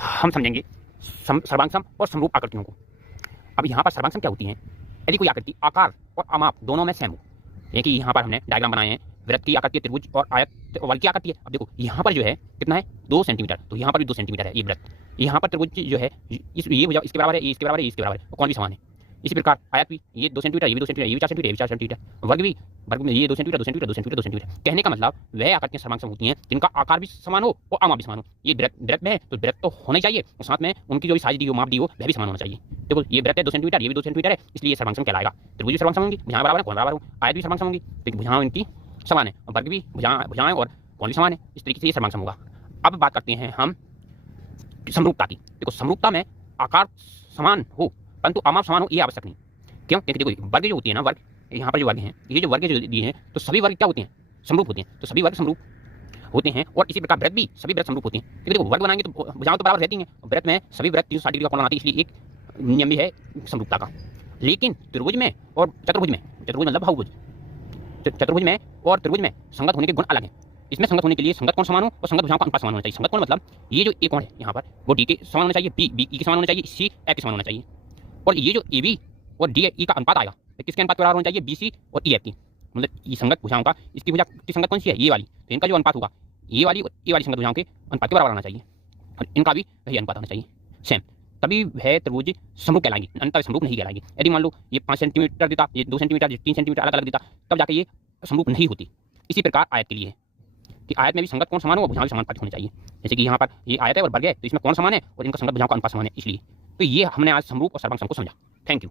हम समझेंगे सर्वांग सम और समरूप आकृतियों को। अब यहाँ पर सर्वांग सम क्या होती है? यदि कोई आकृति आकार और अमाप दोनों में सेम हो, यानी कि यहाँ पर हमने डायग्राम बनाए हैं, वृत्त की आकृति, त्रिभुज और आयत वर्ग की आकृति है। अब देखो यहाँ पर जो है कितना है, 2 सेंटीमीटर, तो यहाँ पर भी 2 सेंटीमीटर है ये वृत्त। यहाँ पर त्रिभुज जो है ये भुजा इसके बराबर है, ये इसके बराबर है, ये इसके बराबर है, और कोण भी समान है। इसी प्रकार आयत भी ये 2 सेंटीमीटर, ये भी 2 सेंटीमीटर, ये भी 4 सेंटीमीटर, ये भी 4 सेंटीमीटर, वर्ग में ये 2 सेंटीमीटर, 2 सेंटीमीटर, 2 सेंटीमीटर, 2 सेंटीमीटर। कहने का मतलब वह आकृतियां सर्वांग सम होती हैं जिनका आकार भी समान हो और अमाप भी समान हो। ये वृत्त में है तो वृत्त तो होना ही चाहिए, और साथ में उनकी जो भी साइज दी हो, माप दी हो, वह भी समान होना चाहिए। देखो ये वृत्त है 2 सेंटीमीटर, ये भी 2 सेंटीमीटर है, इसलिए सर्वांग सम कहलाएगा। त्रिभुज भी सर्वांग सम होंगी, भुजाएं बराबर है, कोण बराबर हो। आयत भी सर्वांग सम होंगी, लेकिन भुजाएं इनकी समान है, और वर्ग भी भुजाएं और कोण भी समान है। इस तरीके से ये सर्वांग सम होगा। अब बात करते हैं हम समरूपता की। देखो समरूपता में आकार समान हो परंतु अमाप समान हो ये आवश्यक नहीं। क्यों? क्योंकि देखो वर्ग जो होती है ना, वर्ग यहाँ पर जो वर्ग हैं, ये जो वर्ग जो दिए हैं, तो सभी वर्ग क्या होते हैं? समरूप होते हैं। तो सभी वर्ग समरूप होते हैं, और इसी प्रकार वृत्त भी सभी वृत्त समरूप होते हैं। क्योंकि देखो वर्ग बनाएंगे तो भुजाएं तो बराबर रहती हैं, वृत्त में सभी वृत्त 360 डिग्री का कोण बनाती है, इसलिए एक नियम भी है समरूपता का। लेकिन त्रिभुज में और चतुर्भुज में, चतुर्भुज मतलब बहुभुज, चतुर्भुज में और त्रिभुज में संगत होने के गुण अलग हैं। इसमें संगत होने के लिए संगत कोण समान हो और संगत भुजाओं का अनुपात समान होना चाहिए। संगत कोण मतलब ये जो ए कोण है यहाँ पर, वो डी के समान होना चाहिए, बी ई के समान होना चाहिए, सी ए के समान होना चाहिए, और ये जो ए बी और डी ई का अनुपात आएगा किसके अनुपात बराबर होना चाहिए? बी सी और ई एफ की। मतलब ये संगत भुजाओं का, इसकी भुजा की संगत कौन सी है? ये वाली। तो इनका जो अनुपात होगा ये वाली और ये वाली संगत भुजाओं के अनुपात के बराबर आना चाहिए, और इनका भी वही अनुपात होना चाहिए सेम, तभी वह त्रिभुज समरूप कहलाएंगे, अन्यथा समरूप नहीं कहलाएंगे। यदि मान लो ये 5 सेंटीमीटर देता, ये 2 सेंटीमीटर, 3 सेंटीमीटर अलग अलग देता, तब जाके ये समरूप नहीं होती। इसी प्रकार आयत के लिए है कि आयत में भी संगत कोण समान हो और भुजाएं भी समान होनी चाहिए। जैसे कि यहाँ पर ये आयत है और वर्ग है, तो इसमें कोण समान है और इनका संगत भुजाओं का अनुपात समान है, इसलिए। तो ये हमने आज समरूप और सर्वांग सम को समझा। Thank you.